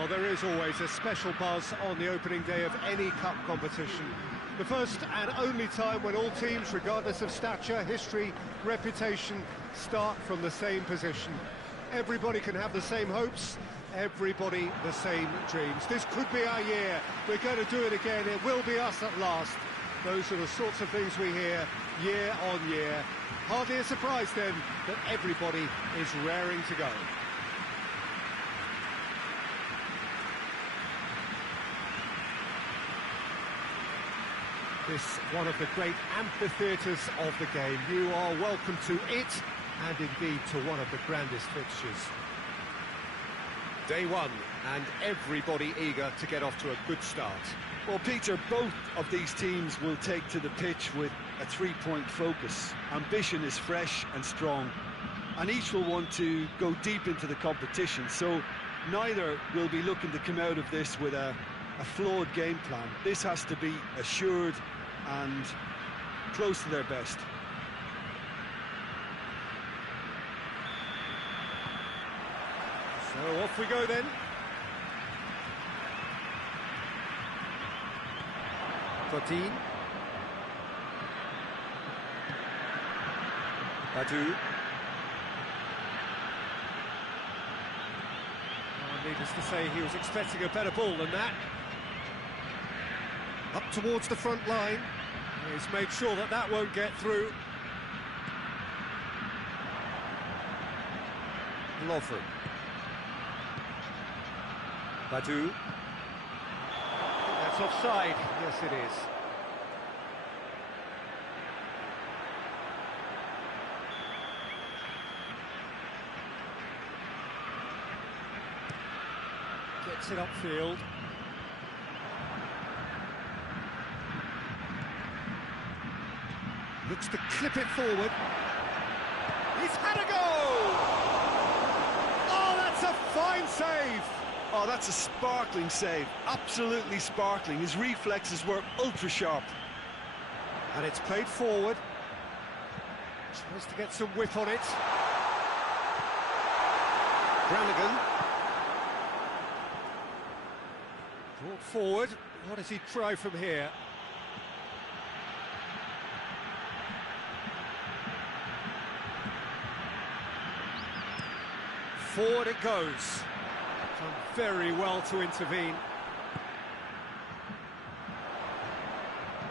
Well, there is always a special buzz on the opening day of any cup competition. The first and only time when all teams, regardless of stature, history, reputation, start from the same position. Everybody can have the same hopes, everybody the same dreams. This could be our year. We're going to do it again. It will be us at last. Those are the sorts of things we hear year on year. Hardly a surprise then that everybody is raring to go. This one of the great amphitheatres of the game. You are welcome to it, and indeed to one of the grandest fixtures. Day one, and everybody eager to get off to a good start. Well, Peter, both of these teams will take to the pitch with a three-point focus. Ambition is fresh and strong, and each will want to go deep into the competition, so neither will be looking to come out of this with a flawed game plan. This has to be assured and close to their best. So off we go then. Totin. Badu. Needless to say, he was expecting a better ball than that. Up towards the front line. He's made sure that that won't get through. Lovren. Badu. That's offside. Yes, it is. Gets it upfield. Looks to clip it forward. He's had a goal! Oh, that's a fine save! Oh, that's a sparkling save. Absolutely sparkling. His reflexes were ultra-sharp. And it's played forward. Tries to get some whip on it. Brannigan. Brought forward. What does he try from here? Forward it goes. Done very well to intervene.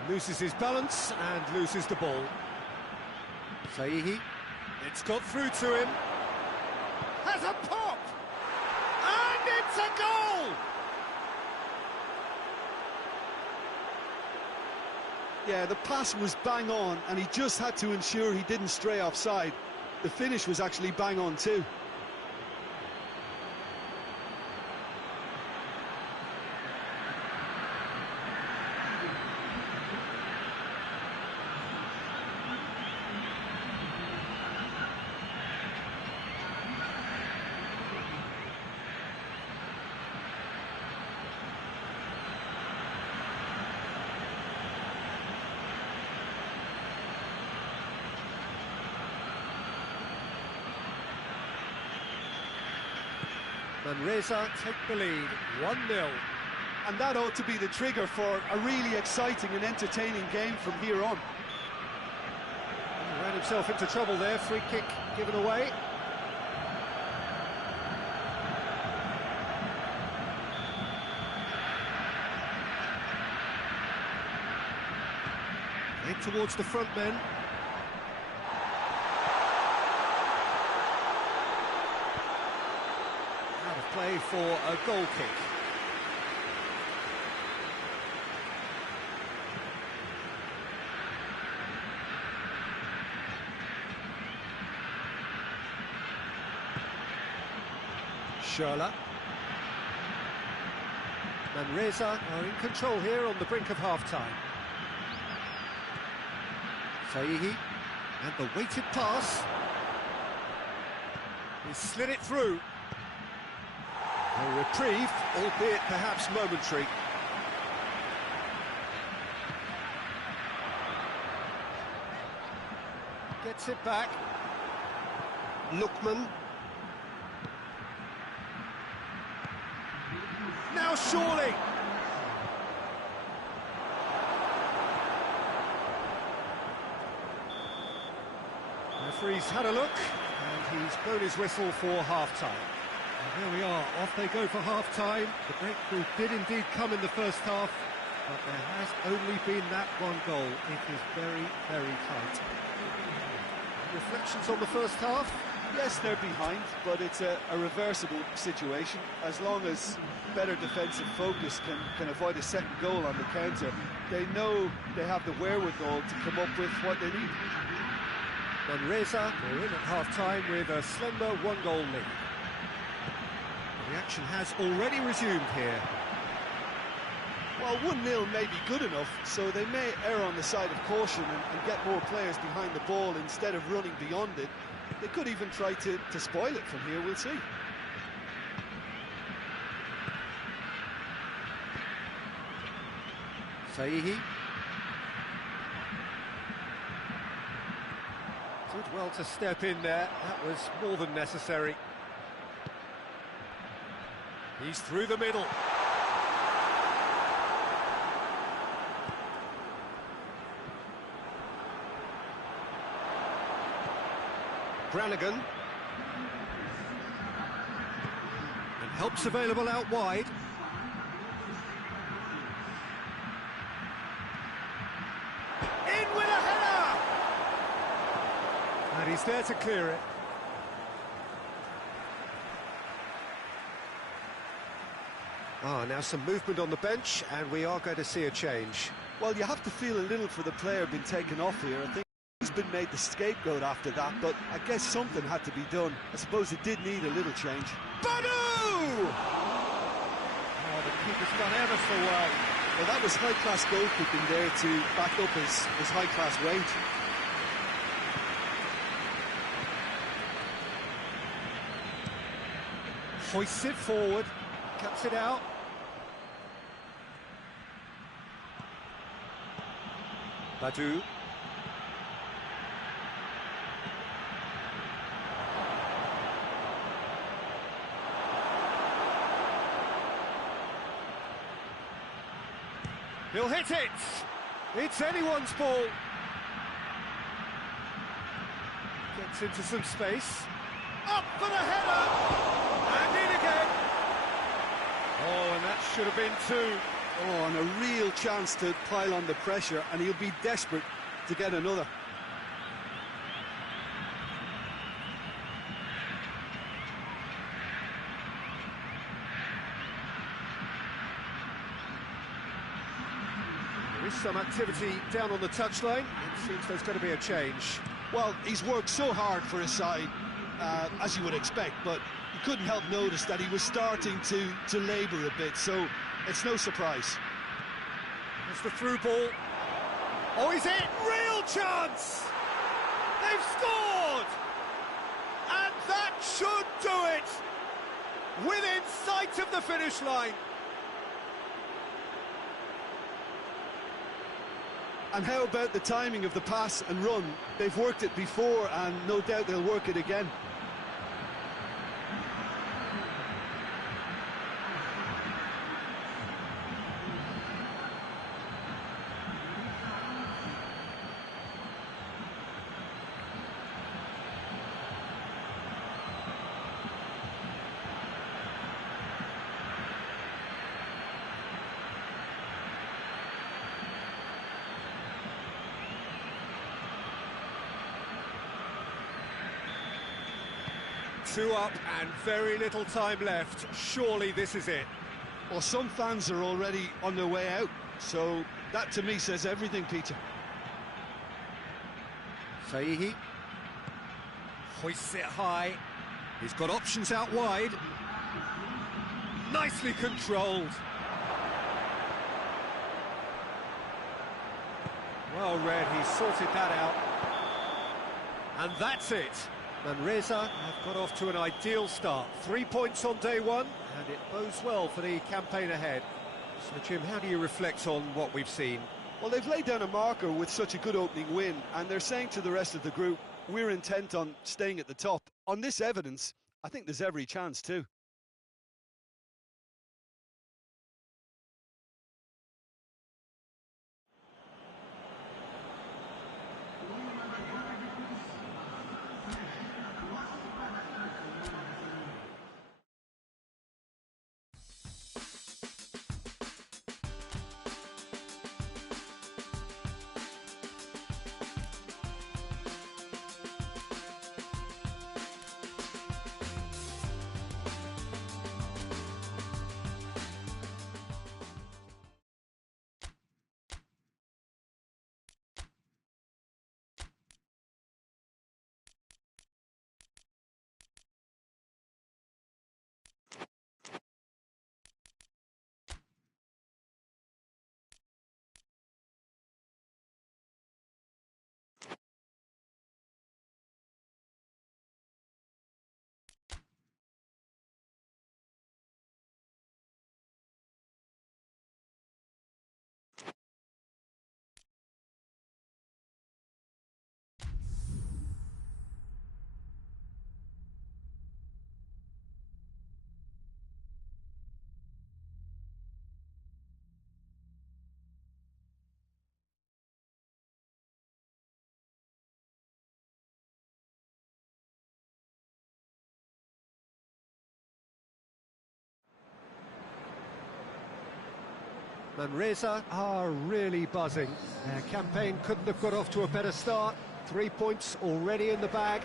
Loses his balance and loses the ball. Saihi. It's got through to him. Has a pop! And it's a goal! Yeah, the pass was bang on, and he just had to ensure he didn't stray offside. The finish was actually bang on too. Manresa take the lead, 1-0. And that ought to be the trigger for a really exciting and entertaining game from here on. He ran himself into trouble there, free kick given away. Head towards the front men. Play for a goal kick. Schürrle. Manresa are in control here on the brink of half-time. Saihi, and the weighted pass. He slid it through. A reprieve, albeit perhaps momentary. Gets it back. Lookman. now, surely. Referee's had a look, and he's blown his whistle for half-time. And there we are, off they go for half-time. The breakthrough did indeed come in the first half, but there has only been that one goal. It is very, very tight. Reflections on the first half? Yes, they're behind, but it's a reversible situation. As long as better defensive focus can avoid a second goal on the counter, they know they have the wherewithal to come up with what they need. Manresa are in at half-time with a slender one-goal lead. The action has already resumed here. Well, 1-0 may be good enough, so they may err on the side of caution and get more players behind the ball instead of running beyond it. They could even try to spoil it from here, we'll see. Saihi. Did well to step in there, that was more than necessary. He's through the middle. Brannigan. And help's available out wide. In with a header! And he's there to clear it. Now some movement on the bench, and we are going to see a change. Well, you have to feel a little for the player being taken off here. I think he's been made the scapegoat after that, but I guess something had to be done. I suppose it did need a little change. Badu! Oh, the keeper's done ever so well. Well, that was high-class goalkeeping there to back up his high-class wage. Hoists it forward, cuts it out. Badu. He'll hit it! It's anyone's ball. Gets into some space. Up for the header! And in again! Oh, and that should have been two. Oh, and a real chance to pile on the pressure, and he'll be desperate to get another. There is some activity down on the touchline. It seems there's going to be a change. Well, he's worked so hard for his side, as you would expect, but you couldn't help notice that he was starting to labour a bit, so it's no surprise. There's the through ball. Oh, he's in! Real chance! They've scored! And that should do it! Within sight of the finish line. And how about the timing of the pass and run? They've worked it before, and no doubt they'll work it again. Two up and very little time left. Surely this is it. Well, some fans are already on their way out, so that to me says everything, Peter. Saihi hoists it high. He's got options out wide. Nicely controlled. Well read, he sorted that out. And that's it. Manresa have got off to an ideal start. 3 points on day one, and it bodes well for the campaign ahead. So, Jim, how do you reflect on what we've seen? Well, they've laid down a marker with such a good opening win, and they're saying to the rest of the group, we're intent on staying at the top. On this evidence, I think there's every chance too. Manresa are really buzzing. Their campaign couldn't have got off to a better start. 3 points already in the bag.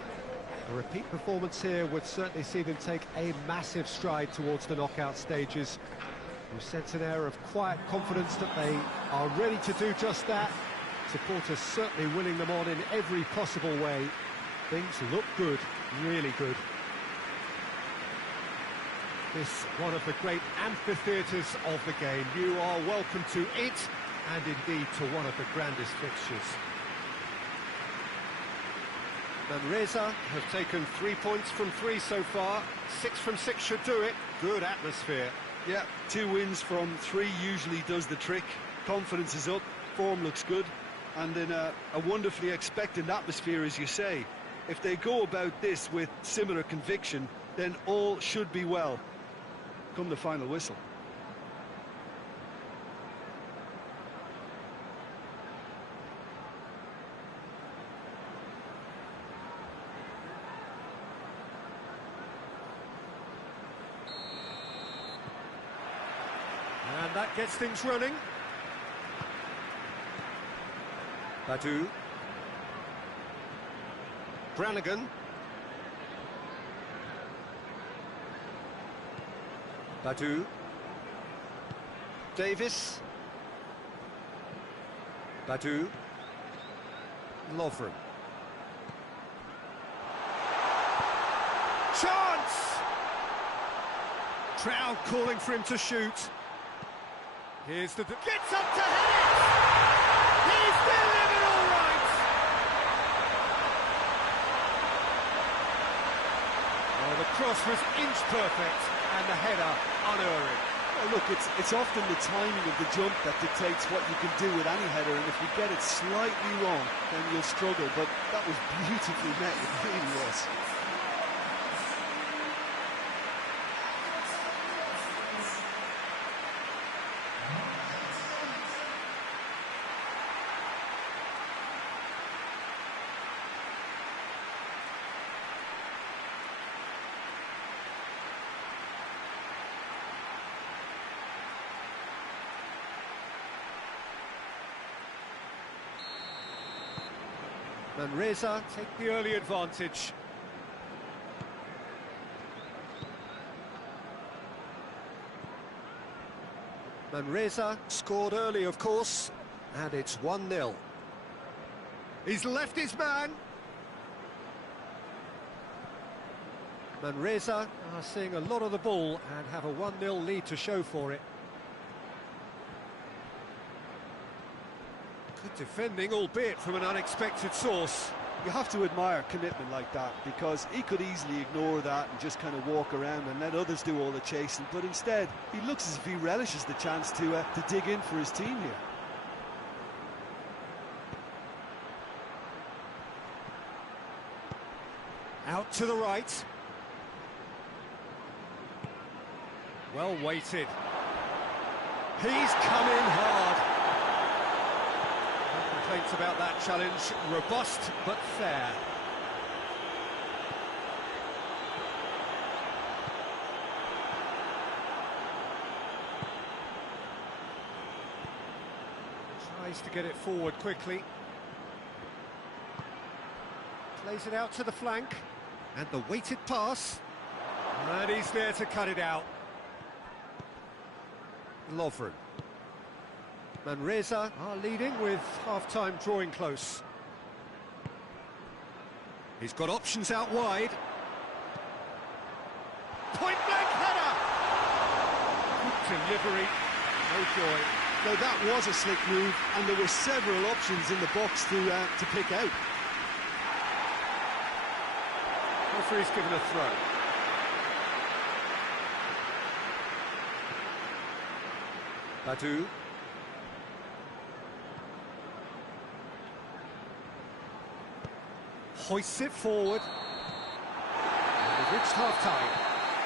A repeat performance here would certainly see them take a massive stride towards the knockout stages. You sense an air of quiet confidence that they are ready to do just that. Supporters certainly willing them on in every possible way. Things look good, really good. This one of the great amphitheatres of the game. You are welcome to it, and indeed to one of the grandest fixtures. Manresa have taken 3 points from 3 so far. 6 from 6 should do it. Good atmosphere. Yeah, 2 wins from 3 usually does the trick. Confidence is up, form looks good, and in a wonderfully expectant atmosphere, as you say. If they go about this with similar conviction, then all should be well come the final whistle. And that gets things running. Badu. Brannigan. Badu. Davis. Badu. Lovren. Chance! Crowd calling for him to shoot. Here's the... Gets up to hit it! He's delivered all right! Oh, the cross was inch perfect, and the header unerring. Well, look, it's often the timing of the jump that dictates what you can do with any header, and if you get it slightly wrong, then you'll struggle, but that was beautifully met, it really was. Manresa take the early advantage. Manresa scored early, of course, and it's 1-0. He's left his man. Manresa are seeing a lot of the ball and have a 1-0 lead to show for it. Good defending, albeit from an unexpected source. You have to admire commitment like that, because he could easily ignore that and just kind of walk around and let others do all the chasing, but instead he looks as if he relishes the chance to dig in for his team here. Out to the right. Well weighted. He's come in hard. No complaints about that challenge. Robust but fair. Tries to get it forward quickly. Plays it out to the flank. And the weighted pass. And he's there to cut it out. Lovren. Manresa are leading with half-time drawing close. He's got options out wide. Point-blank header! Good delivery, no joy. Now that was a slick move, and there were several options in the box to pick out. Referee's given a throw. Badu. Hoists it forward. And we've reached half-time.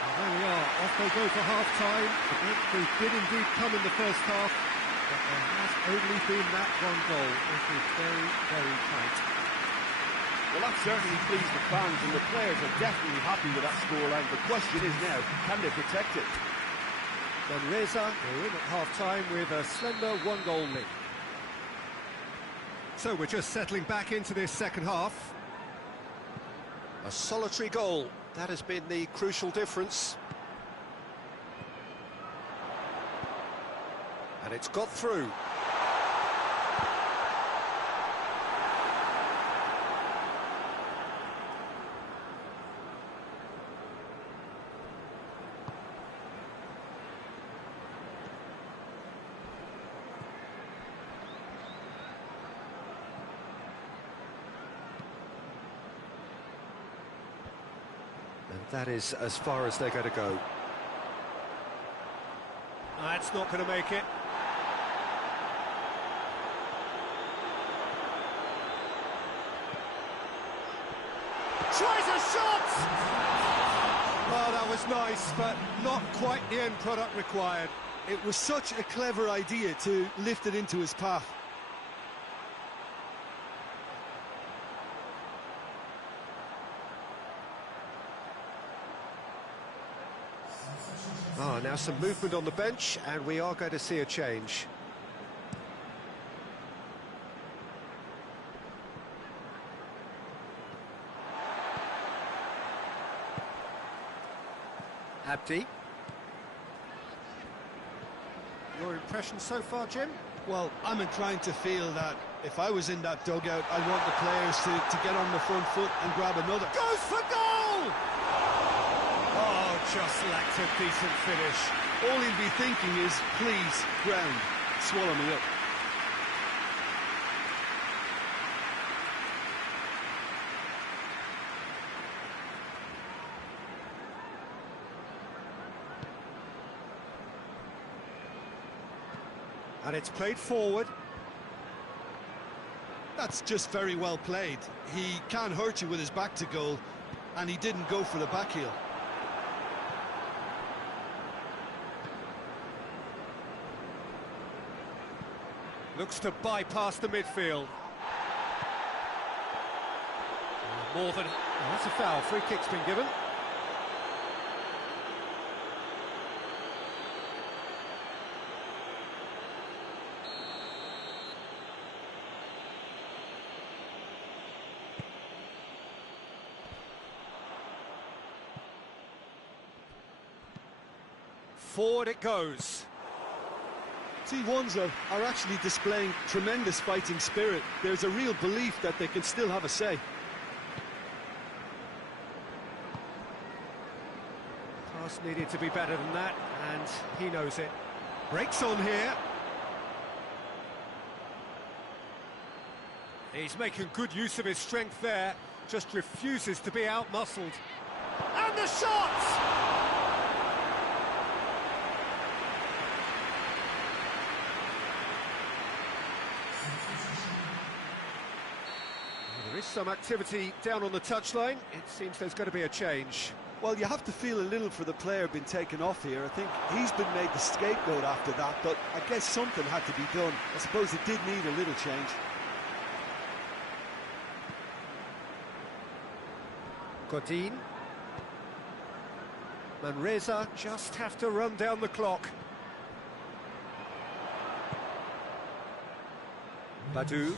And there we are, off they go for half-time. The breakthrough did indeed come in the first half, but there has only been that one goal. It is very, very tight. Well, that certainly pleased the fans, and the players are definitely happy with that scoreline. The question is now, can they protect it? Manresa are in at half-time with a slender one-goal lead. So we're just settling back into this second half. A solitary goal, that has been the crucial difference. And it's got through. And that is as far as they're going to go. That's not going to make it. Tries a shot! Oh, that was nice, but not quite the end product required. It was such a clever idea to lift it into his path. Ah, now some movement on the bench, and we are going to see a change. Abdi. Your impression so far, Jim? Well, I'm inclined to feel that if I was in that dugout, I'd want the players to get on the front foot and grab another. Goes for goal! Oh, just lacked a decent finish. All he'll be thinking is, please, ground, swallow me up. And it's played forward. That's just very well played. He can't hurt you with his back to goal, and he didn't go for the back heel. Looks to bypass the midfield. More than... Oh, that's a foul. Free kick's been given. Forward it goes. T1s are actually displaying tremendous fighting spirit. There's a real belief that they can still have a say. Pass needed to be better than that, and he knows it. Breaks on here. He's making good use of his strength there, just refuses to be out-muscled. And the shot! There is some activity down on the touchline. It seems there's going to be a change. Well, you have to feel a little for the player being taken off here. I think he's been made the scapegoat after that, but I guess something had to be done. I suppose it did need a little change. Godin. Manresa just have to run down the clock. Badu.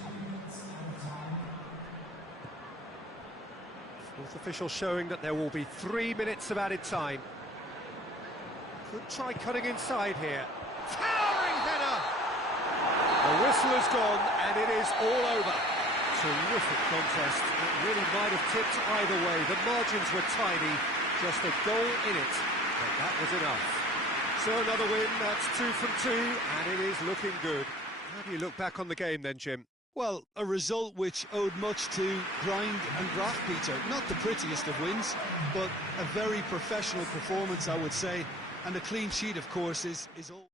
Fourth official showing that there will be 3 minutes of added time. Could try cutting inside here. Towering header! The whistle has gone and it is all over. Terrific contest. It really might have tipped either way. The margins were tiny, just a goal in it, but that was enough. So another win, that's 2 from 2, and it is looking good. How do you look back on the game then, Jim? Well, a result which owed much to grind and graft, Peter. Not the prettiest of wins, but a very professional performance, I would say. And a clean sheet, of course, is all.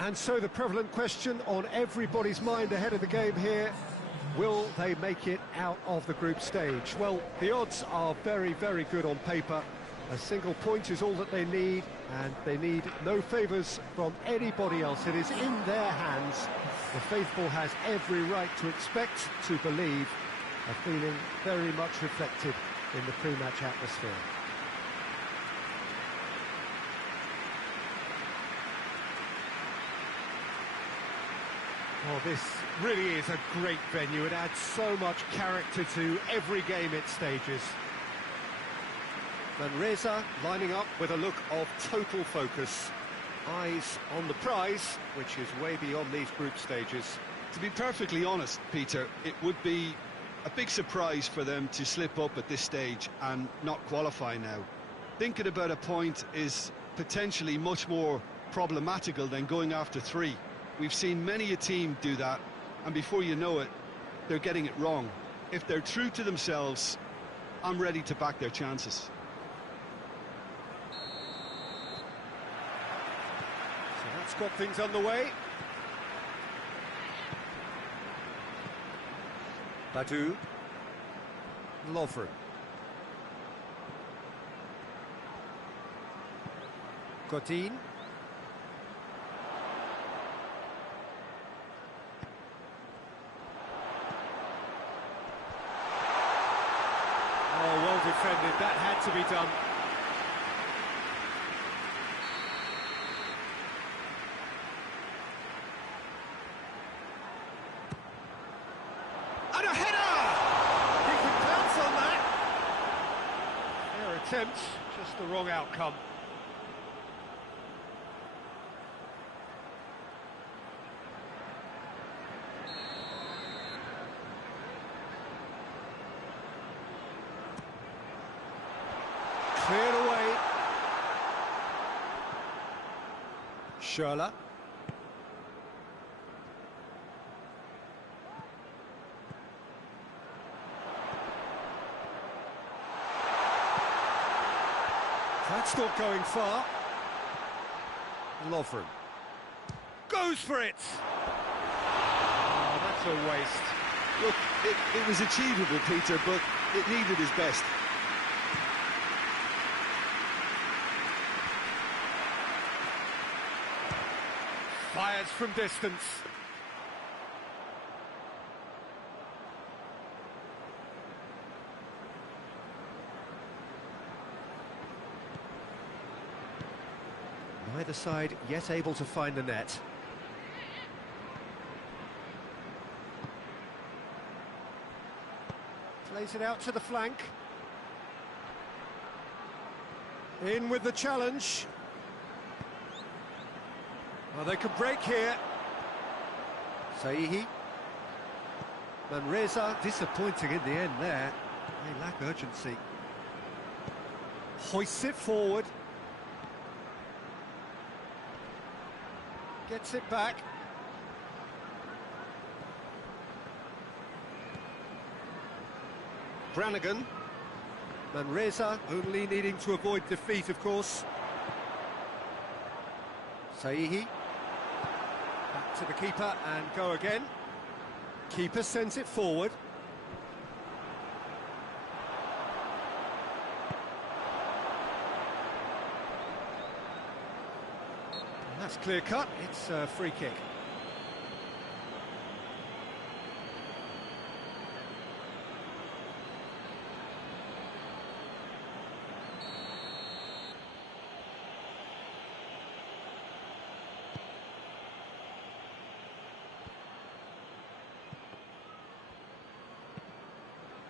And so the prevalent question on everybody's mind ahead of the game here, will they make it out of the group stage? Well, the odds are very, very good on paper. A single point is all that they need, and they need no favours from anybody else. It is in their hands. The faithful has every right to expect, to believe, a feeling very much reflected in the pre-match atmosphere. Well, this really is a great venue. It adds so much character to every game it stages. Manresa lining up with a look of total focus. Eyes on the prize, which is way beyond these group stages. To be perfectly honest, Peter, it would be a big surprise for them to slip up at this stage and not qualify now. Thinking about a point is potentially much more problematical than going after 3. We've seen many a team do that, and before you know it, they're getting it wrong. If they're true to themselves, I'm ready to back their chances. So that's got things underway. Badu. Lovren. Godin. Oh, well defended. That had to be done. And a header! He can pounce on that. Fair attempt, just the wrong outcome. Cleared away. Schürrle. That's not going far. Lovren. Goes for it! Oh, that's a waste. Look, it was achievable, Peter, but it needed his best. Fires from distance. Neither side yet able to find the net. Plays it out to the flank. In with the challenge. Well, they could break here. Saihi. Manresa, disappointing in the end there. They lack urgency. Hoists it forward. Gets it back. Brannigan. Manresa only needing to avoid defeat, of course. Saihi. Back to the keeper and go again. Keeper sends it forward. And that's clear cut. It's a free kick.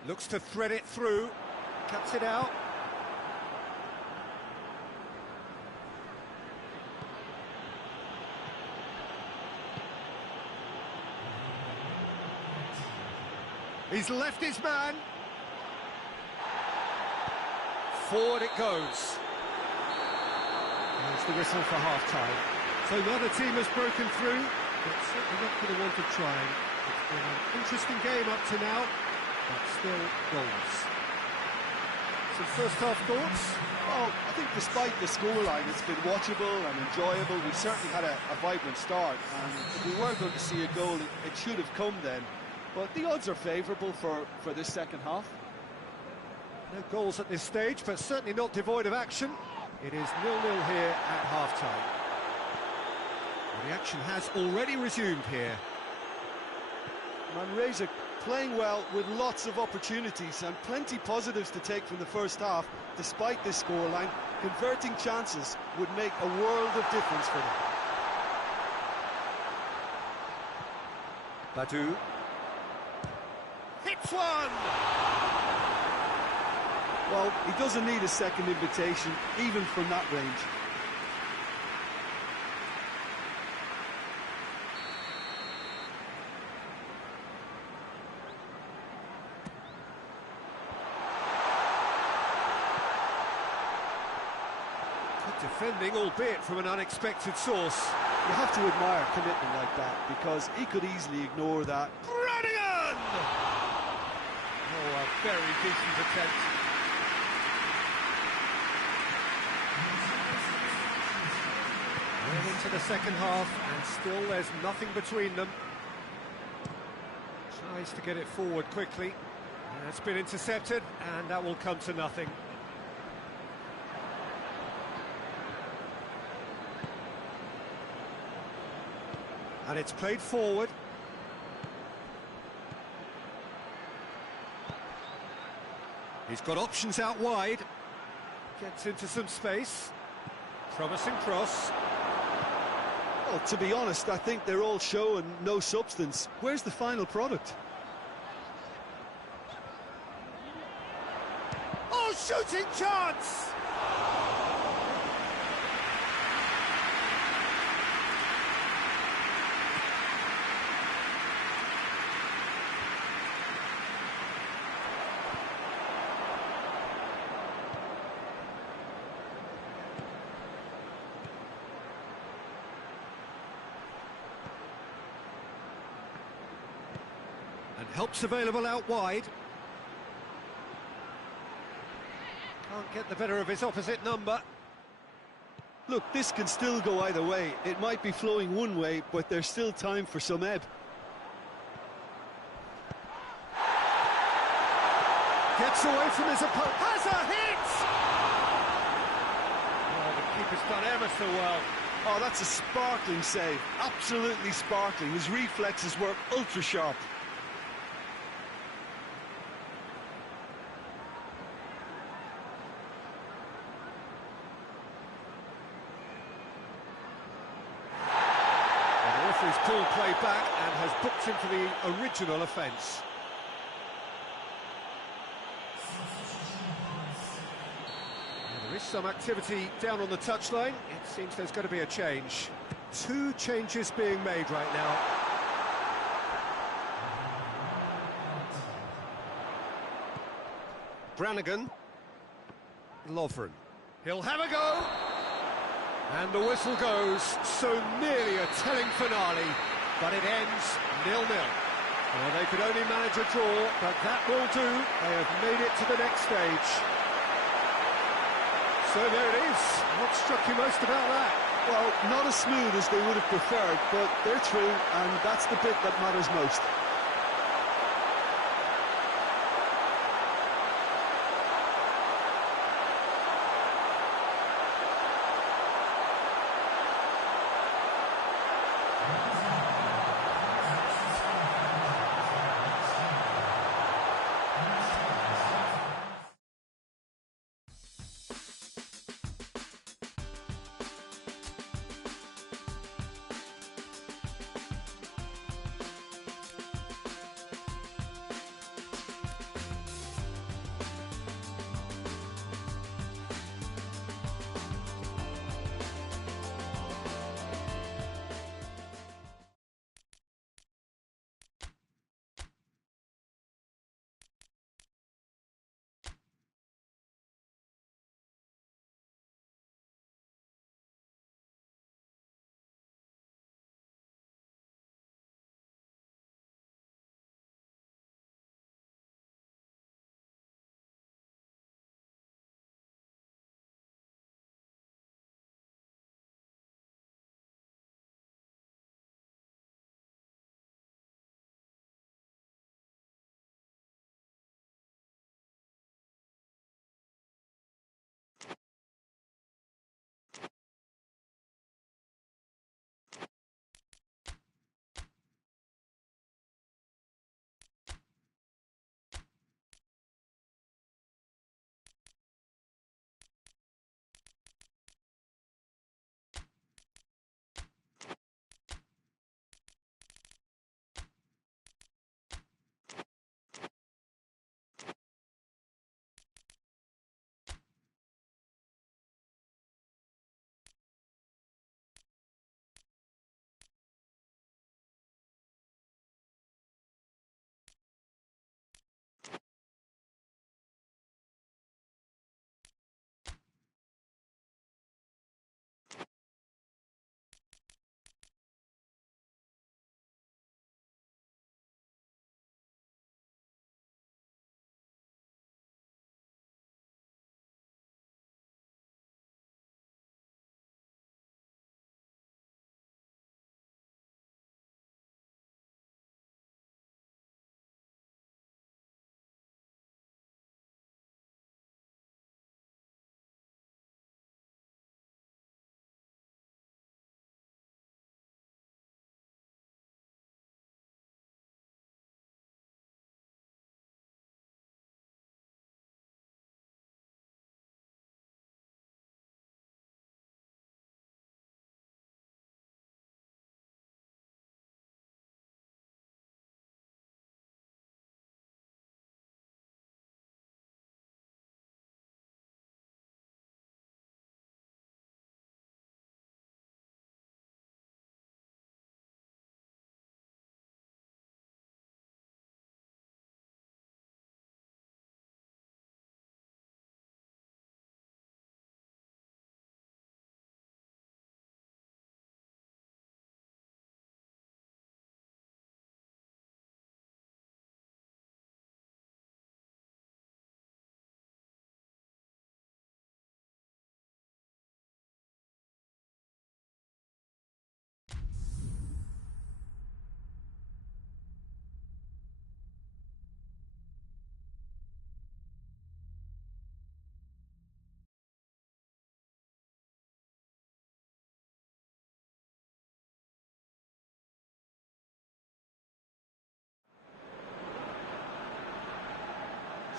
Looks to thread it through, cuts it out. He's left his man. Forward it goes. There's the whistle for half-time. So neither team has broken through, but certainly not going to want to try. It's been an interesting game up to now. But still goals. Some first-half thoughts? Well, I think despite the scoreline, it's been watchable and enjoyable. We certainly had a vibrant start, and if we were going to see a goal, it should have come then. But the odds are favourable for this second half. No goals at this stage, but certainly not devoid of action. It is 0-0 here at half-time. Well, the action has already resumed here. Manresa playing well with lots of opportunities and plenty positives to take from the first half. Despite this scoreline, converting chances would make a world of difference for them. Badu. Hits one! Well, he doesn't need a second invitation, even from that range. Defending, albeit from an unexpected source. You have to admire commitment like that, because he could easily ignore that. Brannigan! Oh, a very decent attempt. Well into the second half, and still there's nothing between them. Tries to get it forward quickly. It's been intercepted, and that will come to nothing. And it's played forward. He's got options out wide. Gets into some space. Promising cross. Well, to be honest, I think they're all show and no substance. Where's the final product? Oh, shooting chance! And help's available out wide. Can't get the better of his opposite number. Look, this can still go either way. It might be flowing one way, but there's still time for some ebb. Gets away from his opponent. Has a hit! Oh, the keeper's done ever so well. Oh, that's a sparkling save. Absolutely sparkling. His reflexes were ultra sharp. He's pulled play back and has booked him for the original offence. There is some activity down on the touchline. It seems there's going to be a change. 2 changes being made right now. Brannigan. Lovren. He'll have a go. And the whistle goes, so nearly a telling finale, but it ends 0-0. Well, they could only manage a draw, but that will do. They have made it to the next stage. So there it is. What struck you most about that? Well, not as smooth as they would have preferred, but they're through, and that's the bit that matters most.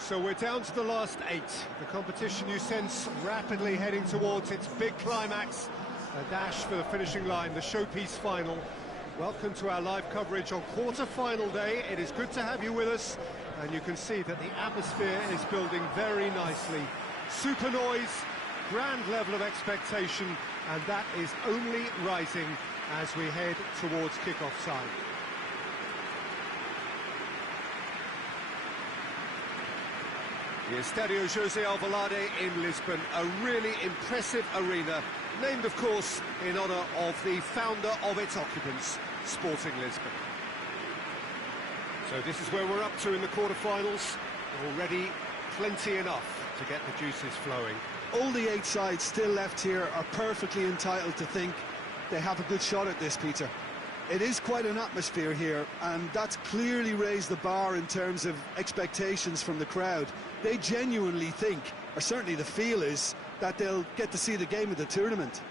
So we're down to the last 8. The competition, you sense, rapidly heading towards its big climax. A dash for the finishing line, the showpiece final. Welcome to our live coverage on quarter-final day. It is good to have you with us, and you can see that the atmosphere is building very nicely. Super noise, grand level of expectation, and that is only rising as we head towards kick-off time. The Estadio José Alvalade in Lisbon, a really impressive arena, named, of course, in honour of the founder of its occupants, Sporting Lisbon. So this is where we're up to in the quarter-finals. Already plenty enough to get the juices flowing. All the 8 sides still left here are perfectly entitled to think they have a good shot at this, Peter. It is quite an atmosphere here, and that's clearly raised the bar in terms of expectations from the crowd. They genuinely think, or certainly the feel is, that they'll get to see the game of the tournament.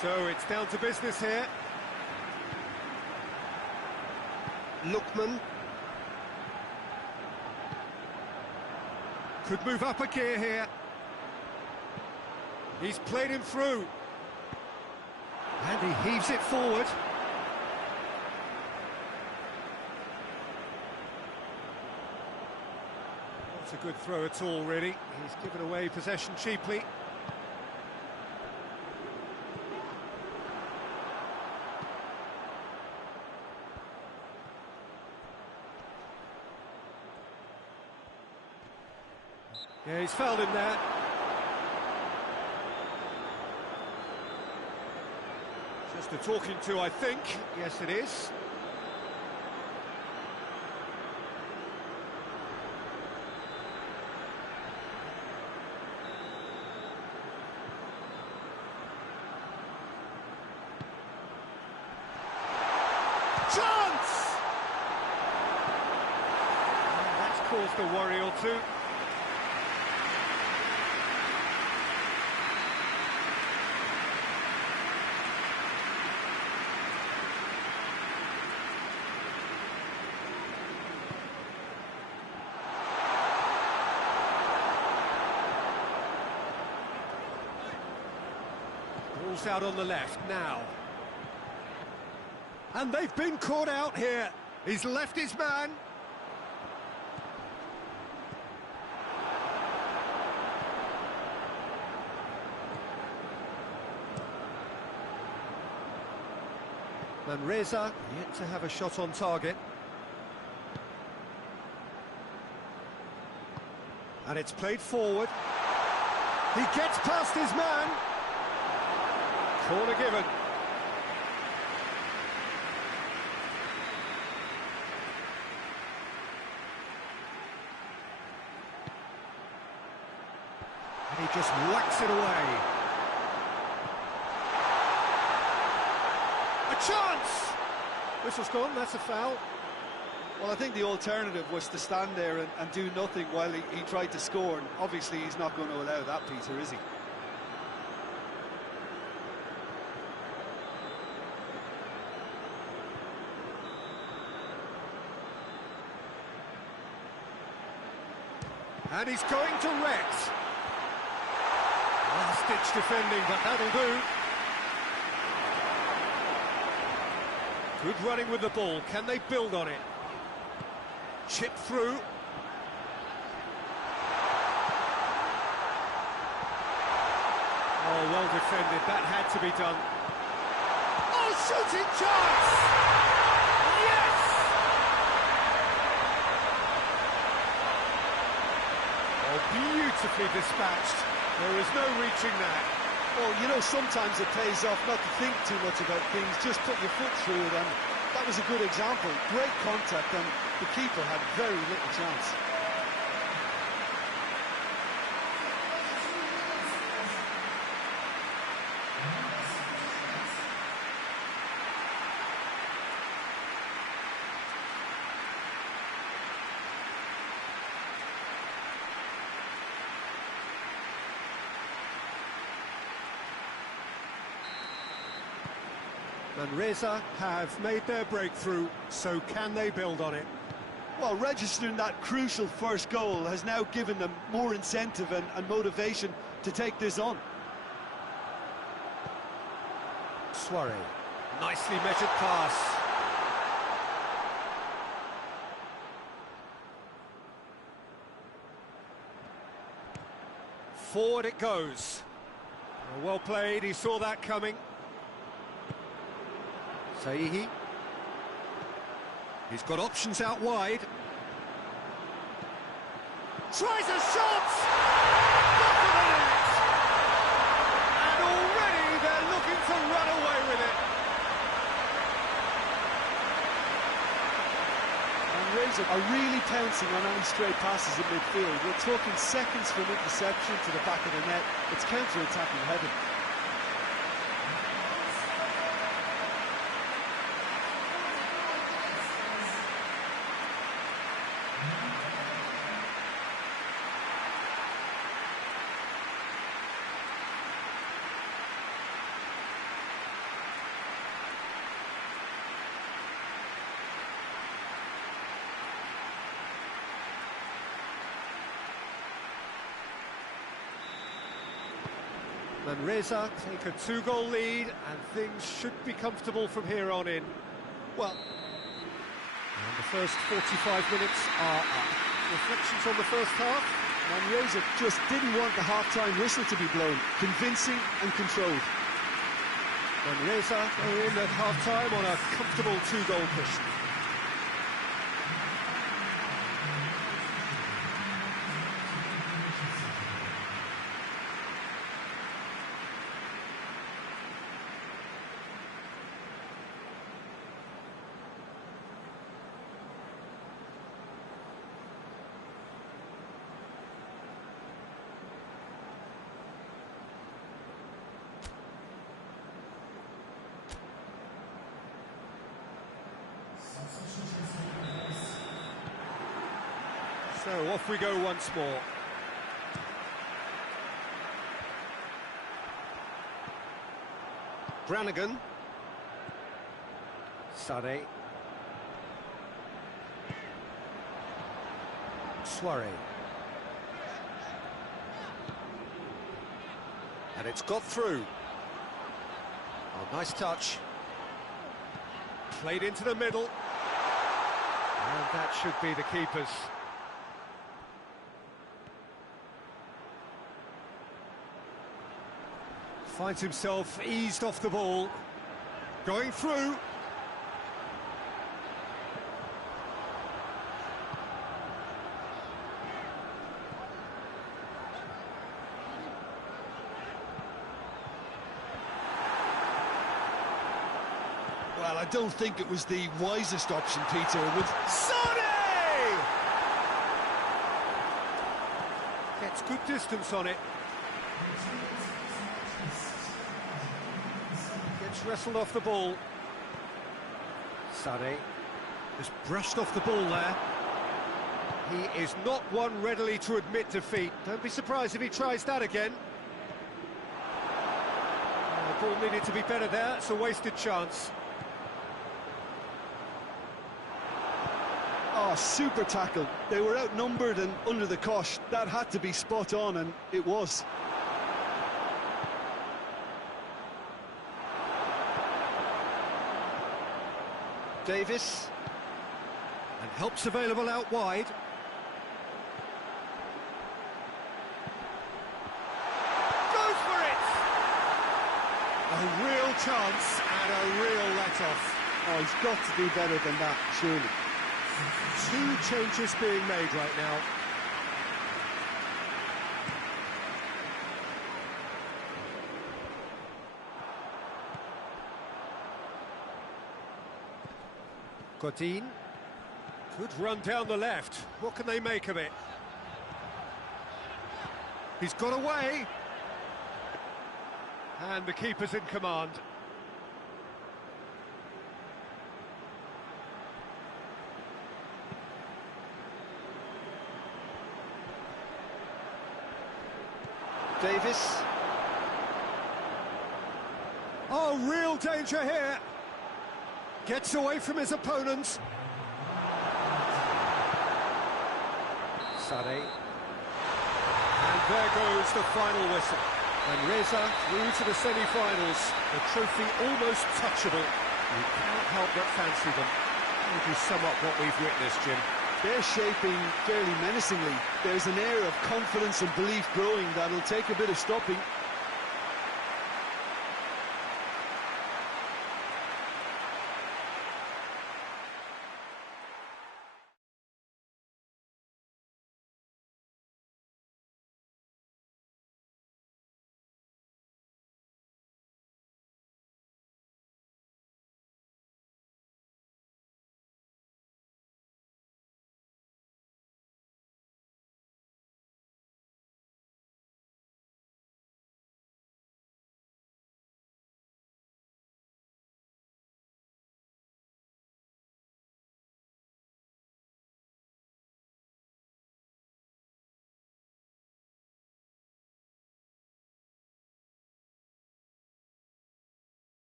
So it's down to business here. Lookman. Could move up a gear here. He's played him through. And he heaves it forward. Not a good throw at all, really. He's given away possession cheaply. Yeah, he's fouled him there. Just a talking to, I think. Yes, it is. Chance! And that's caused a worry or two. Ball's out on the left now. And they've been caught out here. He's left his man. Manresa yet to have a shot on target. And it's played forward. He gets past his man. Corner given. And he just whacks it away. A chance! Whistle's gone, that's a foul. Well, I think the alternative was to stand there and do nothing while he tried to score, and obviously he's not going to allow that, Peter, is he? And he's going direct. Last-ditch defending, but that'll do. Good running with the ball. Can they build on it? Chip through. Oh, well defended. That had to be done. Oh, shooting chance! Yes! Oh, beautifully dispatched. There is no reaching that. Well, you know, sometimes it pays off not to think too much about things, just put your foot through it, and that was a good example. Great contact, and the keeper had very little chance. And Reza have made their breakthrough, so can they build on it? Well, registering that crucial first goal has now given them more incentive and motivation to take this on. Suarez, nicely measured pass. Forward it goes. Well played, he saw that coming. Saihi. He's got options out wide. Tries a shot! Back of the net! And already they're looking to run away with it. And Reza are really pouncing on any stray passes in midfield. We're talking seconds from interception to the back of the net. It's counter-attacking heaven. Manresa take a 2-goal lead, and things should be comfortable from here on in. Well, and the first 45 minutes are up. Reflections on the first half? Manresa just didn't want the half-time whistle to be blown. Convincing and controlled. Manresa go in at half-time on a comfortable 2-goal cushion. So off we go once more. Brannigan. Sade. Suarez. And it's got through. Oh, nice touch. Played into the middle. And that should be the keeper's. Finds himself eased off the ball. Going through. Well, I don't think it was the wisest option, Peter. With Sade! Gets good distance on it. Gets wrestled off the ball. Sade just brushed off the ball there. He is not one readily to admit defeat. Don't be surprised if he tries that again. The ball needed to be better there. It's a wasted chance. oh, super tackle. They were outnumbered and under the cosh. That had to be spot on, and it was. Davis, and help's available out wide. Goes for it! A real chance and a real let-off. Oh, he's got to do better than that, surely. Two changes being made right now. Godin, good run down the left. What can they make of it? He's got away. And the keeper's in command. Davis. Oh, real danger here. Gets away from his opponents. Sade. And there goes the final whistle. And Reza through to the semi-finals. The trophy almost touchable. You can't help but fancy them. Maybe somewhat what we've witnessed, Jim. They're shaping fairly menacingly. There's an air of confidence and belief growing that'll take a bit of stopping.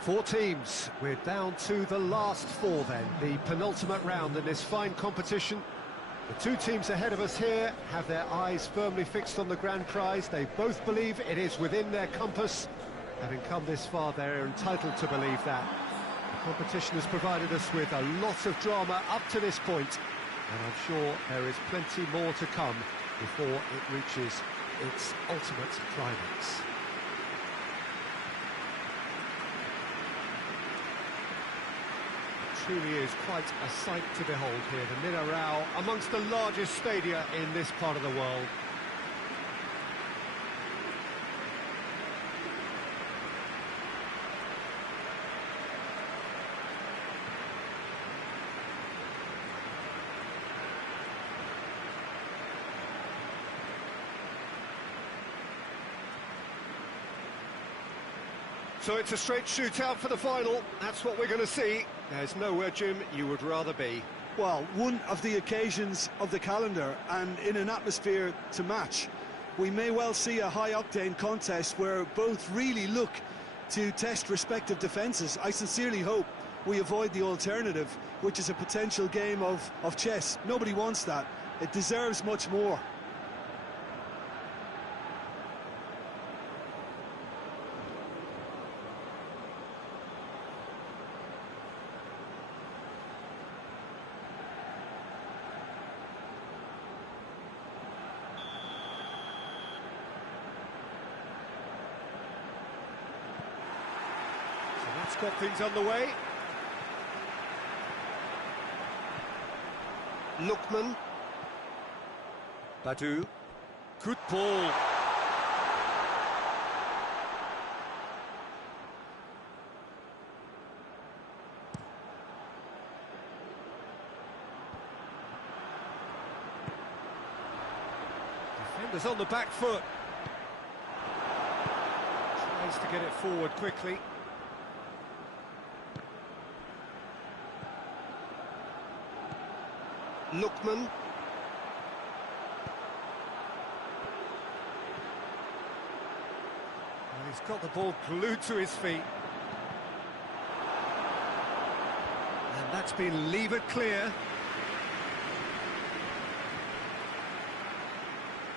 Four teams, we're down to the last four then, the penultimate round in this fine competition. The two teams ahead of us here have their eyes firmly fixed on the grand prize. They both believe it is within their compass. Having come this far, they're entitled to believe that. The competition has provided us with a lot of drama up to this point, and I'm sure there is plenty more to come before it reaches its ultimate climax. Truly is quite a sight to behold here, the Minarao, amongst the largest stadia in this part of the world. So it's a straight shootout for the final. That's what we're going to see. There's nowhere, Jim, you would rather be. Well, one of the occasions of the calendar, and in an atmosphere to match. We may well see a high-octane contest where both really look to test respective defences. I sincerely hope we avoid the alternative, which is a potential game of chess. Nobody wants that. It deserves much more. That's got things underway. Lookman. Badu. Good ball. Defenders on the back foot. Tries to get it forward quickly. Lookman. He's got the ball glued to his feet. And that's been levered clear.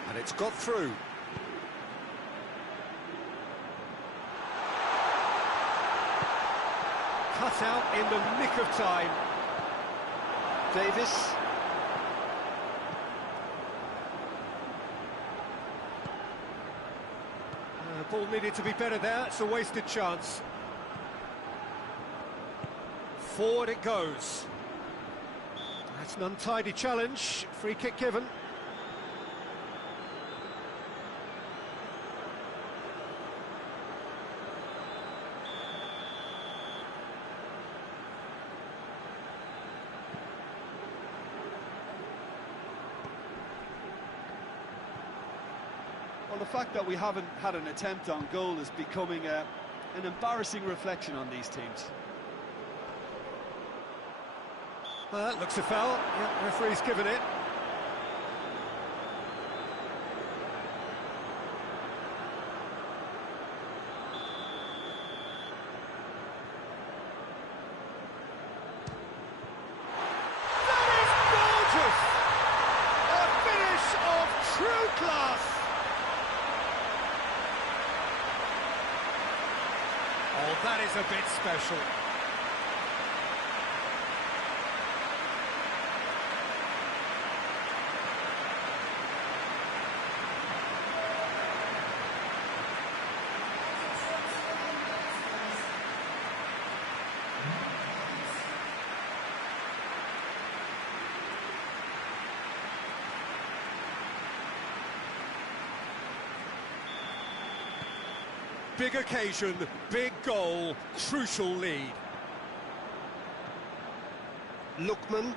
And it's got through. Cut out in the nick of time. Davis. The ball needed to be better there. It's a wasted chance. Forward it goes. That's an untidy challenge. Free kick given. Well, the fact that we haven't had an attempt on goal is becoming an embarrassing reflection on these teams. Well, that looks a foul. Yeah, referee's given it. That is gorgeous! A finish of true class! Oh, that is a bit special. Big occasion, big goal, crucial lead. Lookman.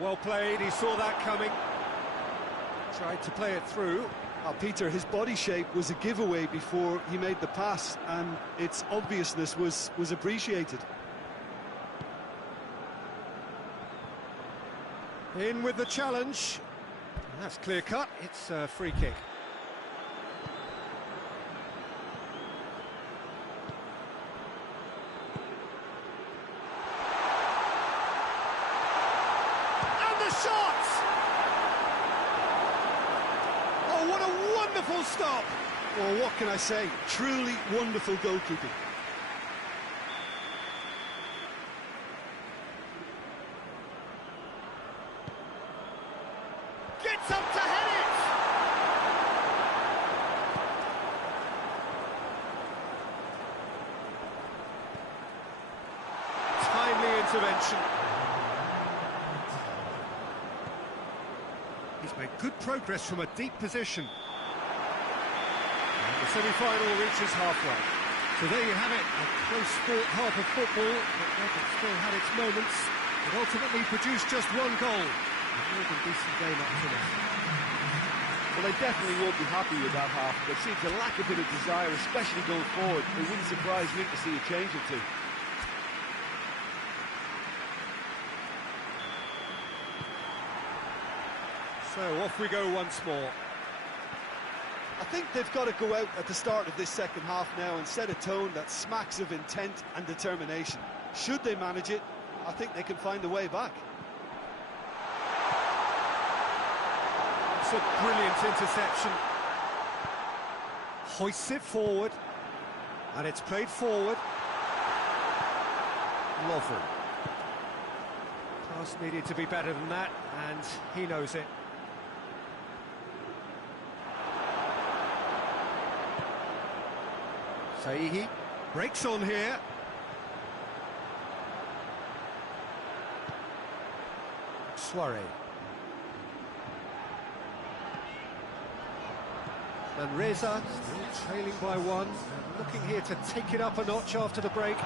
Well played, he saw that coming. Tried to play it through. Peter, his body shape was a giveaway before he made the pass, and its obviousness was appreciated. In with the challenge. That's clear cut, it's a free kick. Shot! Oh, what a wonderful stop! Well, what can I say? Truly wonderful goalkeeping. Gets up to head it! Timely intervention. He's made good progress from a deep position. And the semi-final reaches halfway. So there you have it, a close-fought half of football, but it still had its moments. It ultimately produced just one goal. A more than decent game up to now. Well, they definitely won't be happy with that half. There seems to lack a bit of desire, especially going forward. It wouldn't surprise me to see a change or two. So off we go once more. I think they've got to go out at the start of this second half now and set a tone that smacks of intent and determination. Should they manage it, I think they can find a way back. It's a brilliant interception. Hoists it forward, and it's played forward. Lovren. Pass needed to be better than that, and he knows it. Saihi breaks on here. Suarez. And Reza still trailing by one, and looking here to take it up a notch after the break.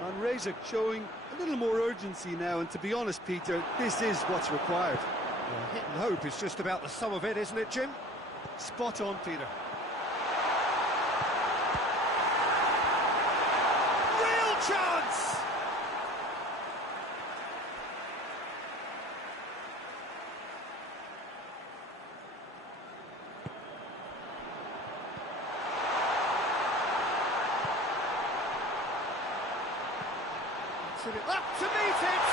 Manresa showing a little more urgency now, and to be honest, Peter, this is what's required. Well, hit and hope is just about the sum of it, isn't it, Jim? Spot on, Peter. Real chance! Up to meet it!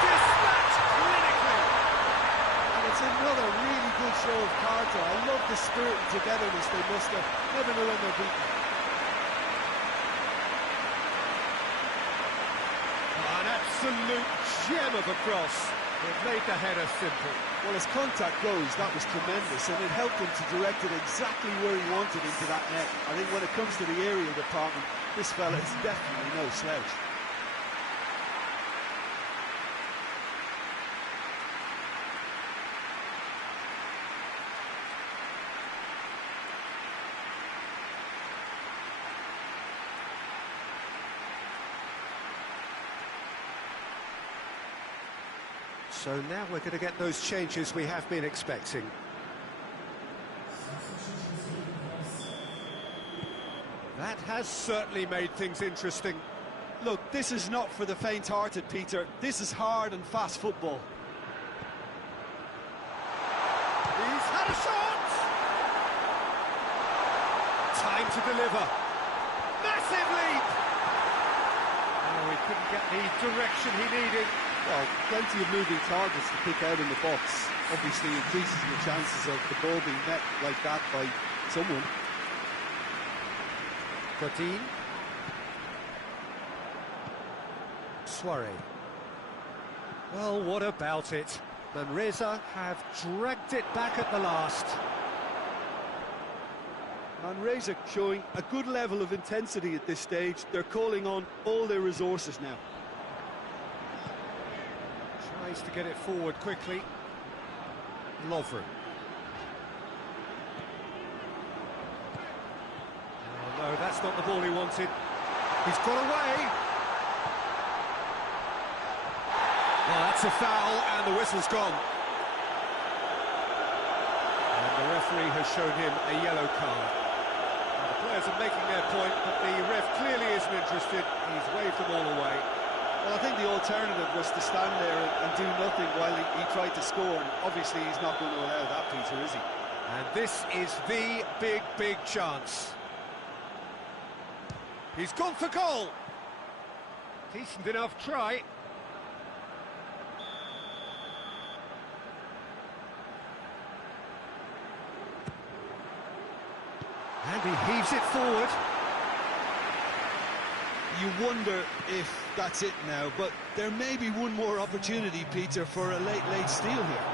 Dispatched clinically! And it's another really good show of character. I love the spirit and togetherness they muster. Never know when they're beaten. Oh, an absolute gem of a cross. It made the header simple. Well, as contact goes, that was tremendous, and it helped him to direct it exactly where he wanted into that net. I think when it comes to the aerial department, this fella is definitely no slouch. So now we're going to get those changes we have been expecting. That has certainly made things interesting. Look, this is not for the faint-hearted, Peter. This is hard and fast football. He's had a shot! Time to deliver. Massive leap! Oh, he couldn't get the direction he needed. Well, plenty of moving targets to pick out in the box. Obviously increases the chances of the ball being met like that by someone. Godin. Suarez. Well, what about it? Manresa have dragged it back at the last. Manresa showing a good level of intensity at this stage. They're calling on all their resources now. Tries to get it forward quickly. Lovren. Oh no, that's not the ball he wanted. He's got away. Well, that's a foul, and the whistle's gone. And the referee has shown him a yellow card. Now, the players are making their point, but the ref clearly isn't interested. He's waved them all away. Well, I think the alternative was to stand there and do nothing while he tried to score, and obviously he's not going to allow that, Peter, is he? And this is the big chance. He's gone for goal. Decent enough try. And he heaves it forward. You wonder if that's it now, but there may be one more opportunity, Peter, for a late steal here.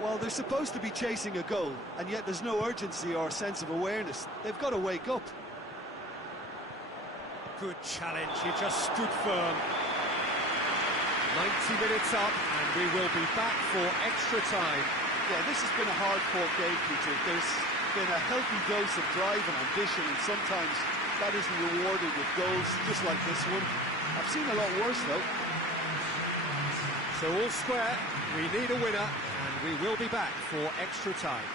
Well, they're supposed to be chasing a goal, and yet there's no urgency or sense of awareness. They've got to wake up. Good challenge, he just stood firm. 90 minutes up, and we will be back for extra time. Yeah, this has been a hard-fought game, Peter. There's been a healthy dose of drive and ambition, and sometimes that isn't rewarded with goals, just like this one. I've seen a lot worse, though. So all square, we need a winner, and we will be back for extra time.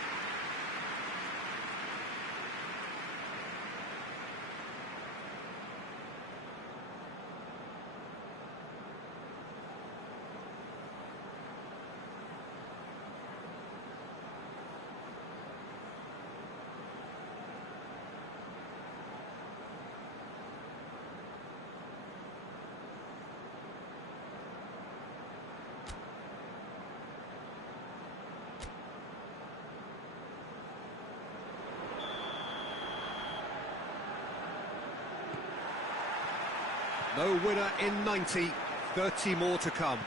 No winner in 90, 30 more to come.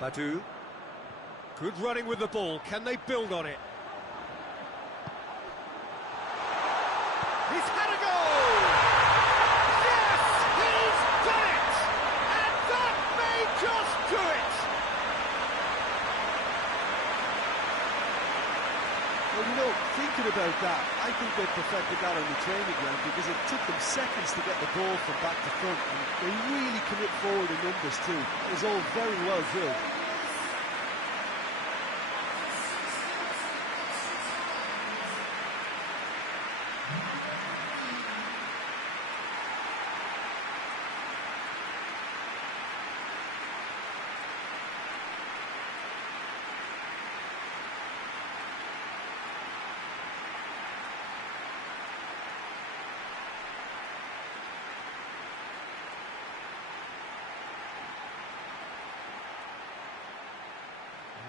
Badu. Good running with the ball. Can they build on it? He's had a goal! Yes! He's done it! And that may just do it! Well, you know, thinking about that, I think they perfected that on the training ground because it took them seconds to get the ball from back to front, and they really commit forward in numbers too. It was all very well drilled.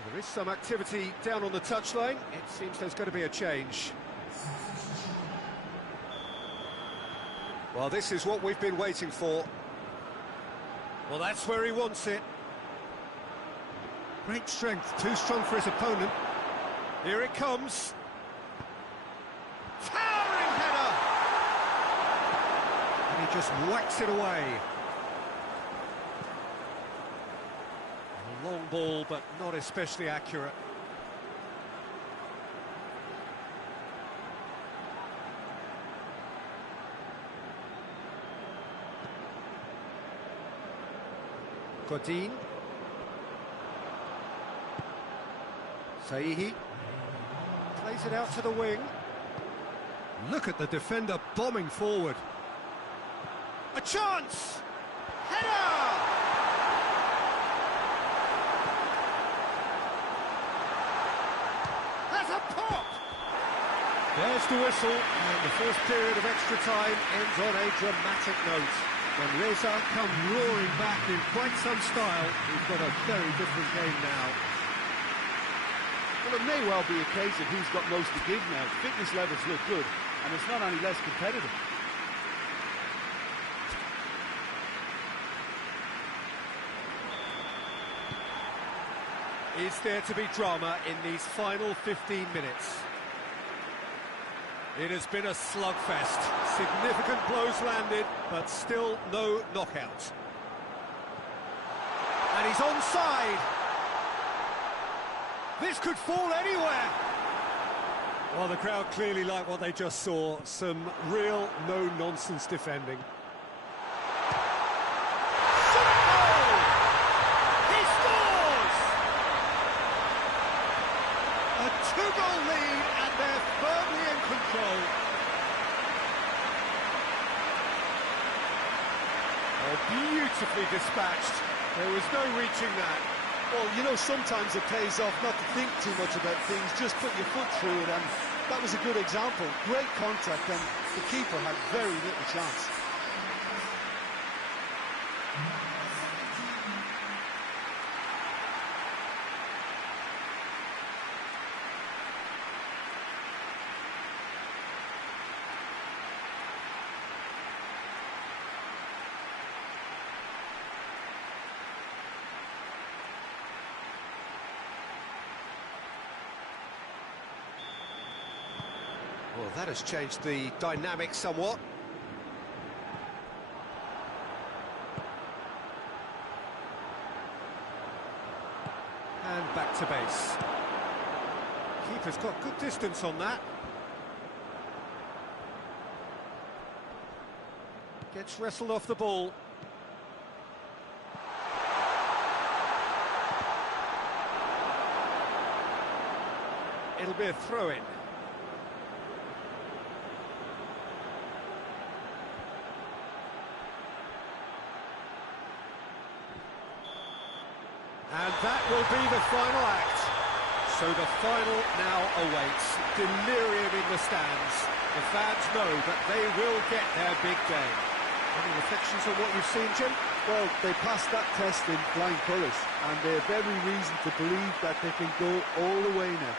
There is some activity down on the touchline. It seems there's going to be a change. Well, this is what we've been waiting for. Well, that's where he wants it. Great strength, too strong for his opponent. Here it comes. Towering header! And he just whacks it away. A long ball, but not especially accurate. Godin. Saihi plays it out to the wing. Look at the defender bombing forward. A chance! Header! There's a pop! There's the whistle, and the first period of extra time ends on a dramatic note. When Reza come roaring back in quite some style, we've got a very different game now. Well, it may well be a case of who's got most to give now. Fitness levels look good, and it's not any less competitive. Is there to be drama in these final 15 minutes? It has been a slugfest. Significant blows landed, but still no knockout. And he's onside. This could fall anywhere. Well, the crowd clearly like what they just saw. Some real no-nonsense defending. He scores! A two-goal lead, and they're firmly in control. Oh, beautifully dispatched. There was no reaching that. Well, you know, sometimes it pays off not to think too much about things, just put your foot through it, and that was a good example. Great contact, and the keeper had very little chance. Well, that has changed the dynamic somewhat. And back to base. Keeper's got good distance on that. Gets wrestled off the ball. It'll be a throw-in. And that will be the final act. So the final now awaits. Delirium in the stands. The fans know that they will get their big day. Any reflections on what you've seen, Jim? Well, they passed that test in flying colours, and they have every reason to believe that they can go all the way now.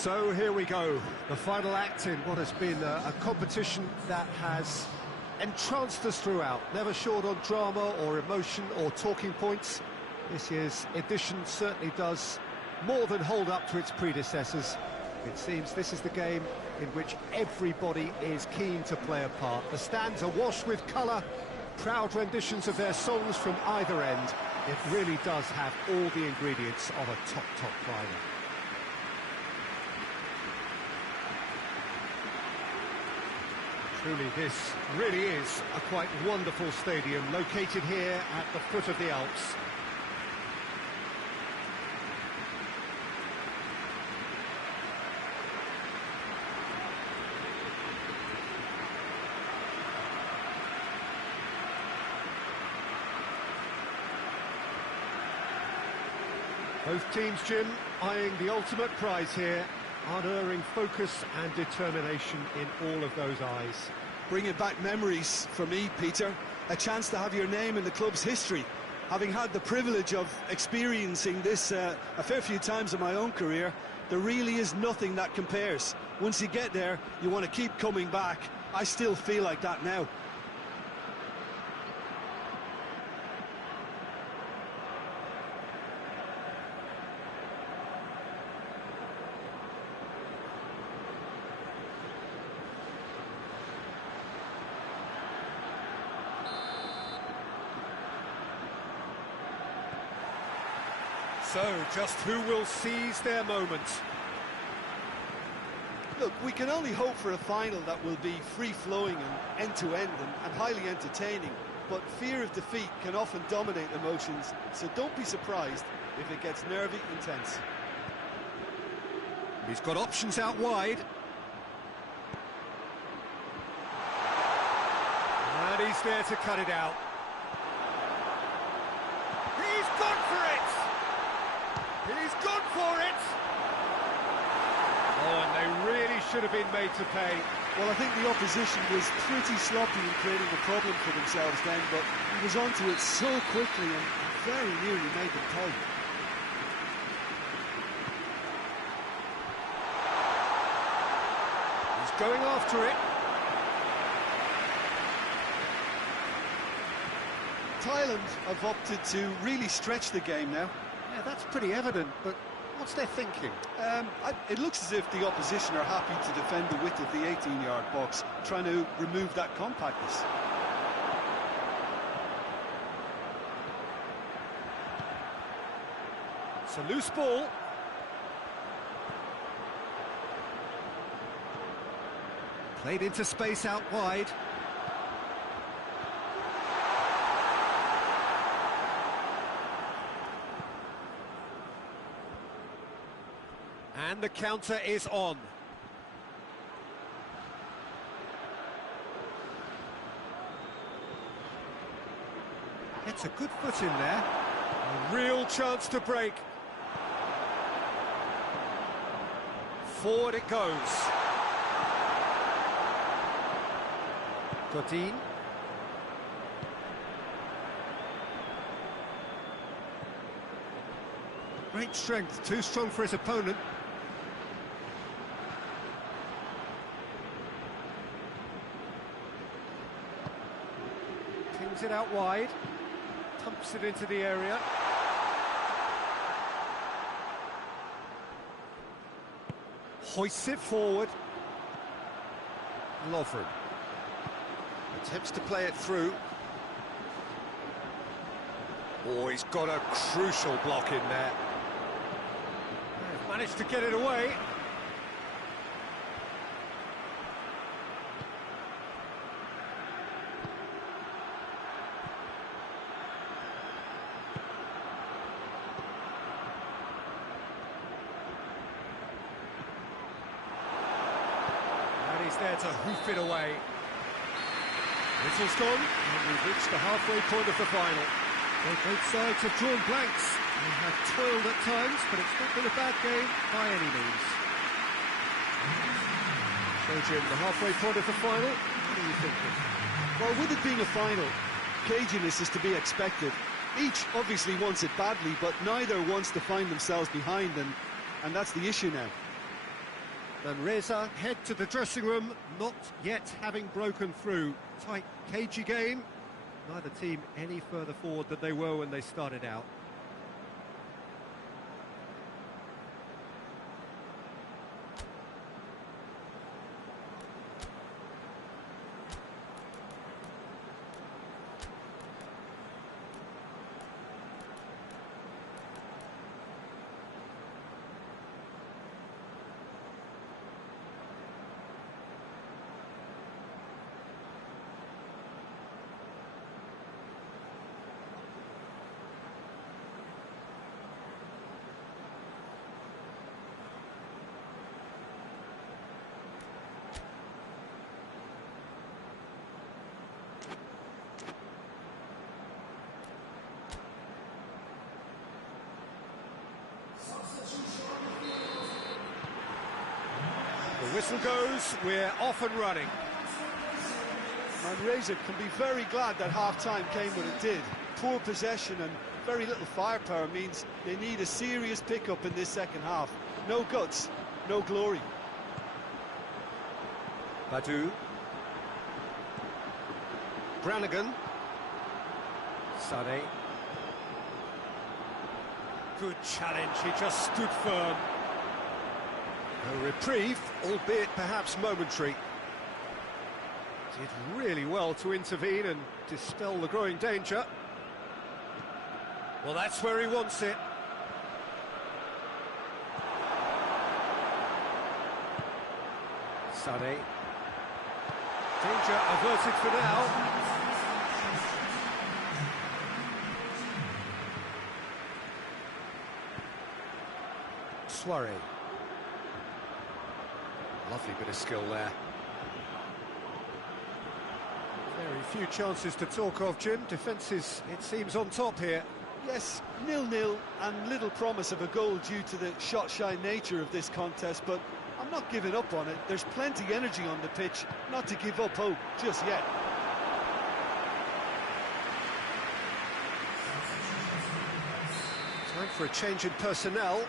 So here we go, the final act in what has been a competition that has entranced us throughout, never short on drama or emotion or talking points. This year's edition certainly does more than hold up to its predecessors. It seems this is the game in which everybody is keen to play a part. The stands are washed with colour, proud renditions of their songs from either end. It really does have all the ingredients of a top final. Truly, this really is a quite wonderful stadium, located here at the foot of the Alps. Both teams, Jim, eyeing the ultimate prize here, unerring focus and determination in all of those eyes. Bringing back memories for me, Peter. A chance to have your name in the club's history. Having had the privilege of experiencing this a fair few times in my own career, there really is nothing that compares. Once you get there, you want to keep coming back. I still feel like that now. So, just who will seize their moment? Look, we can only hope for a final that will be free-flowing and end-to-end and highly entertaining, but fear of defeat can often dominate emotions, so don't be surprised if it gets nervy and tense. He's got options out wide. And he's there to cut it out. He's gone for it! He's gone for it! Oh, and they really should have been made to pay. Well, I think the opposition was pretty sloppy in creating a problem for themselves then, but he was onto it so quickly and very nearly made them pay. He's going after it. Thailand have opted to really stretch the game now. Yeah, that's pretty evident, but what's their thinking? It looks as if the opposition are happy to defend the width of the 18-yard box, trying to remove that compactness. It's a loose ball. Played into space out wide. And the counter is on. Gets a good foot in there. A real chance to break. Forward it goes. Godin. Great strength, too strong for his opponent. Pings it out wide, pumps it into the area. Hoists it forward. Lovren attempts to play it through. Oh, he's got a crucial block in there. They've managed to get it away. And he's there to hoof it away. Whistle's gone, and we've reached the halfway point of the final. Well, both sides have drawn blanks. They have toiled at times, but it's not been a bad game by any means. So, Jim, the halfway point of the final, what are you thinking? Well, with it being a final, caginess is to be expected. Each obviously wants it badly, but neither wants to find themselves behind, and that's the issue now. And Reza head to the dressing room, not yet having broken through. Tight, cagey game. Neither team any further forward than they were when they started out. The whistle goes, we're off and running. Malaysia can be very glad that half-time came when it did. Poor possession and very little firepower means they need a serious pick-up in this second half. No guts, no glory. Badu. Brannigan. Sade. Good challenge, he just stood firm. A reprieve, albeit perhaps momentary. Did really well to intervene and dispel the growing danger. Well, that's where he wants it. Sade. Danger averted for now. Soiree. Lovely bit of skill there. Very few chances to talk of, Jim. Defence is, it seems, on top here. Yes, 0-0 and little promise of a goal due to the shot-shy nature of this contest, but I'm not giving up on it. There's plenty energy on the pitch, not to give up hope just yet. Time for a change in personnel.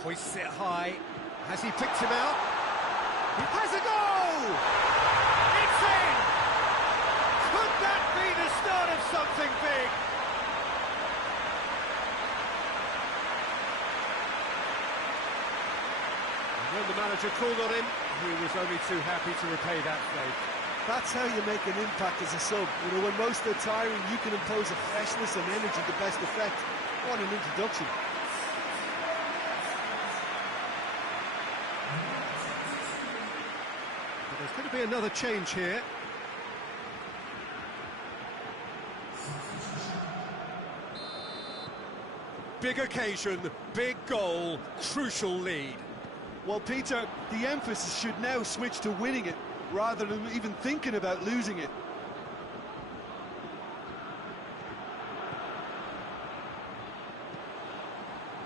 Hoists it high. Has he picked him out? He has a goal! It's in! Could that be the start of something big? And when the manager called on him, he was only too happy to repay that faith. That's how you make an impact as a sub. You know, when most are tiring, you can impose a freshness and energy to best effect. What an introduction. There's going to be another change here. Big occasion, big goal, crucial lead. Well, Peter, the emphasis should now switch to winning it, rather than even thinking about losing it.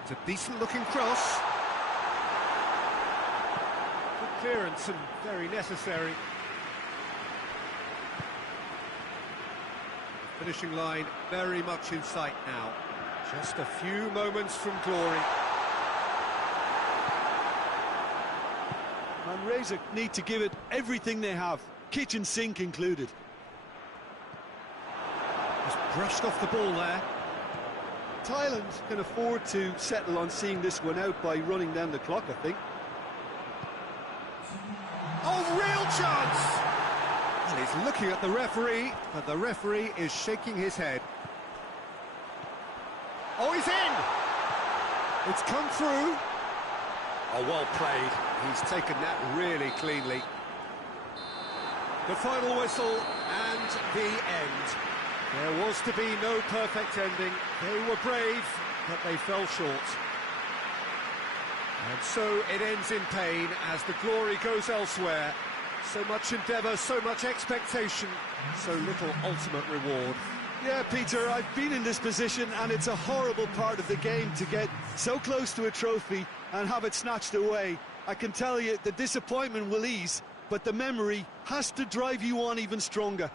It's a decent-looking cross. Clearance and very necessary. The finishing line very much in sight now. Just a few moments from glory. Malaysia need to give it everything they have, kitchen sink included. Just brushed off the ball there. Thailand can afford to settle on seeing this one out by running down the clock, I think. Oh, real chance! Well, he's looking at the referee, but the referee is shaking his head. Oh, he's in! It's come through. Oh, well played. He's taken that really cleanly. The final whistle and the end. There was to be no perfect ending. They were brave, but they fell short. And so it ends in pain as the glory goes elsewhere. So much endeavour, so much expectation, so little ultimate reward. Yeah, Peter, I've been in this position, and it's a horrible part of the game to get so close to a trophy and have it snatched away. I can tell you the disappointment will ease, but the memory has to drive you on even stronger.